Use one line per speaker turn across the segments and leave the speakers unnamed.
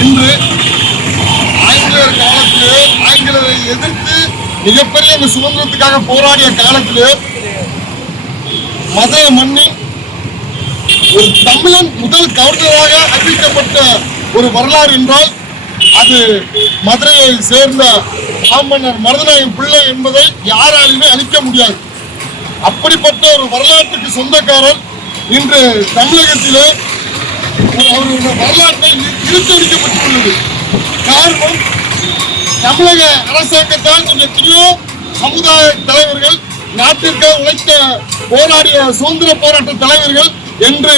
இன்று ஆங்கிலேயர் காலத்திலே ஆங்கிலேயரை எதிர்த்து மிகப்பெரிய இந்த சுதந்திரத்துக்காக போராடிய காலத்திலே மதுரை மண்ணின் ஒரு தமிழன் முதல் கவர்னராக அறிவிக்கப்பட்ட ஒரு வரலாறு என்றால் அது மதுரையை சேர்ந்த மாமன்னர் மருதநாயகம் பிள்ளை என்பதை யாராலுமே அழிக்க முடியாது. அப்படிப்பட்ட ஒரு வரலாற்றுக்கு சொந்தக்காரர் இன்று தமிழகத்திலே அவருடைய வரலாற்றை இழுத்தடிக்கப்பட்டுள்ளது காரணம் தமிழக அரசாங்கத்தால் இந்த எத்தனையோ சமுதாய தலைவர்கள் நாட்டிற்காக உழைத்த போராடிய சுதந்திர போராட்ட தலைவர்கள் என்று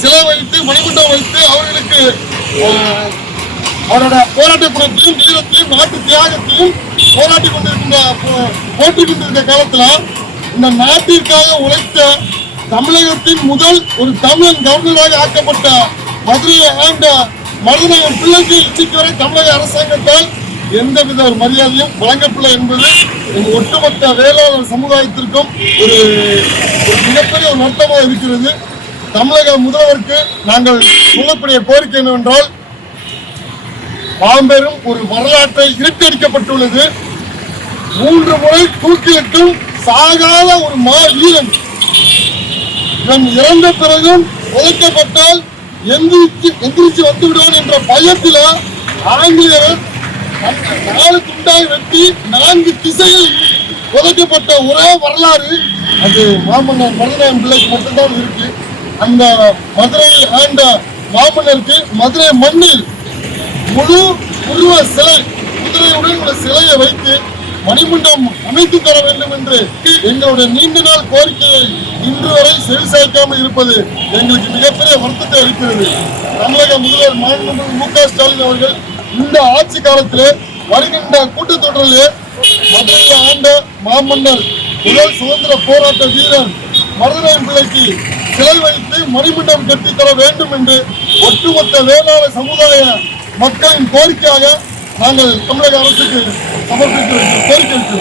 சிலை வைத்து மணிமண்டபம் வைத்து அவர்களுக்கு அவரோட போராட்ட குணத்தையும் வீரத்தையும் நாட்டு தியாகத்தையும் போராட்டி கொண்டிருக்கின்ற போட்டி கொண்டிருந்த காலத்துல இந்த நாட்டிற்காக உழைத்த தமிழகத்தின் முதல் ஒரு தமிழன் கவர்னராக ஆக்கப்பட்ட மதுரையை ஆண்ட மருதநகர் பிள்ளைக்கு இன்றைக்கு வரை தமிழக அரசாங்கத்தால் எந்தவித ஒரு மரியாதையும் வழங்கப்படலை என்பது எங்க ஒட்டுமொத்த வேளாளர் சமுதாயத்திற்கும் ஒரு மிகப்பெரிய ஒரு வருத்தமாக இருக்கிறது. தமிழக முதல்வருக்கு நாங்கள் சொல்லக்கூடிய கோரிக்கை என்னவென்றால் பாம்பெரும் ஒரு வரலாற்றை இருட்டடிக்கப்பட்டுள்ளது. மூன்று முறை தூக்கிலிட்டும் சாகாத ஒரு மா வீரன். இவன் இறந்த பிறகும் ஒதுக்கப்பட்டால் எந்திரிச்சு எந்திரிச்சு வந்து என்ற பயத்தில ஆங்கிலேயர் நாலு துண்டாய் வெட்டி நான்கு திசையில் உதைக்கப்பட்ட ஒரே வரலாறு. அது மாமன்னர் மருதநாயகம் பிள்ளைக்கு மட்டும்தான் இருக்கு. அந்த மதுரையை ஆண்ட மாமன்னருக்கு மதுரை மண்ணில் முழு உருவ சிலை குதிரையுடன் உள்ள சிலையை வைத்து மணிமண்டபம் அமைத்து தர வேண்டும் என்று எங்களுடைய நீண்ட நாள் கோரிக்கையை இன்று வரை செவிசாய்க்காமல் இருப்பது எங்களுக்கு மிகப்பெரிய வருத்தத்தை அளிக்கிறது. தமிழக முதல்வர் மாண்புமிகு மு க ஸ்டாலின் அவர்கள் இந்த ஆட்சி காலத்திலே வருகின்ற கூட்டத்தொடரிலே மதுரையை ஆண்ட மாமன்னர் முதல் சுதந்திர போராட்ட வீரர் மருதநாயகம் பிள்ளைக்கு சிலை வைத்து மணிமண்டபம் கட்டி தர வேண்டும் என்று ஒட்டுமொத்த வேளாண் சமுதாய மக்களின் கோரிக்கையாக நாங்கள் தமிழக அரசுக்கு సమర్పించవచ్చు కోరికలు